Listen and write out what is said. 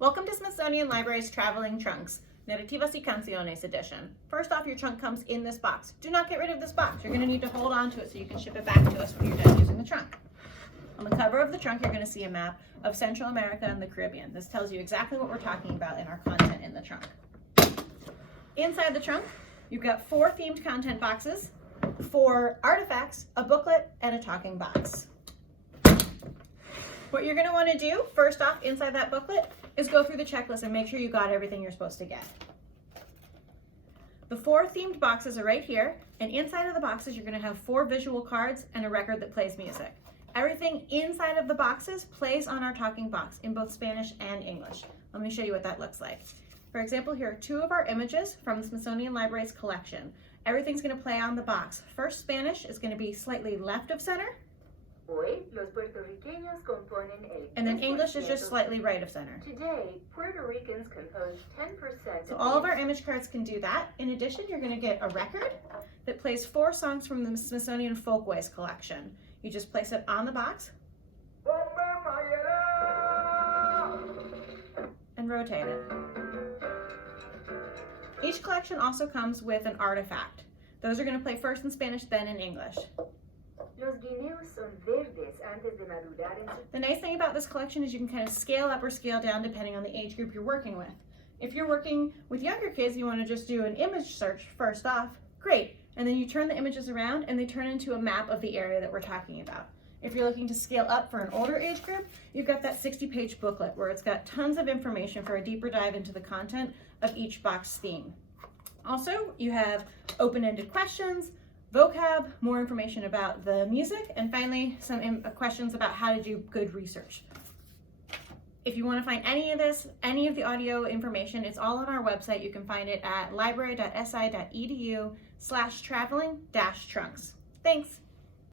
Welcome to Smithsonian Library's Traveling Trunks, Narrativas y Canciones edition. First off, your trunk comes in this box. Do not get rid of this box. You're going to need to hold on to it so you can ship it back to us when you're done using the trunk. On the cover of the trunk, you're going to see a map of Central America and the Caribbean. This tells you exactly what we're talking about in our content in the trunk. Inside the trunk, you've got 4 themed content boxes, 4 artifacts, a booklet, and a talking box. What you're going to want to do, first off, inside that booklet, is go through the checklist and make sure you got everything you're supposed to get. The 4 themed boxes are right here, and inside of the boxes you're going to have 4 visual cards and a record that plays music. Everything inside of the boxes plays on our talking box in both Spanish and English. Let me show you what that looks like. For example, here are 2 of our images from the Smithsonian Library's collection. Everything's going to play on the box. First, Spanish is going to be slightly left of center. And then English is just slightly right of center. Today, Puerto Ricans compose 10%. So all of our image cards can do that. In addition, you're going to get a record that plays 4 songs from the Smithsonian Folkways collection. You just place it on the box and rotate it. Each collection also comes with an artifact. Those are going to play first in Spanish, then in English. The nice thing about this collection is you can kind of scale up or scale down depending on the age group you're working with. If you're working with younger kids, you want to just do an image search first off, great. And then you turn the images around and they turn into a map of the area that we're talking about. If you're looking to scale up for an older age group, you've got that 60-page booklet where it's got tons of information for a deeper dive into the content of each box theme. Also, you have open-ended questions, vocab, more information about the music, and finally some questions about how to do good research. If you want to find any of this, any of the audio information, it's all on our website. You can find it at library.si.edu/traveling-trunks. Thanks.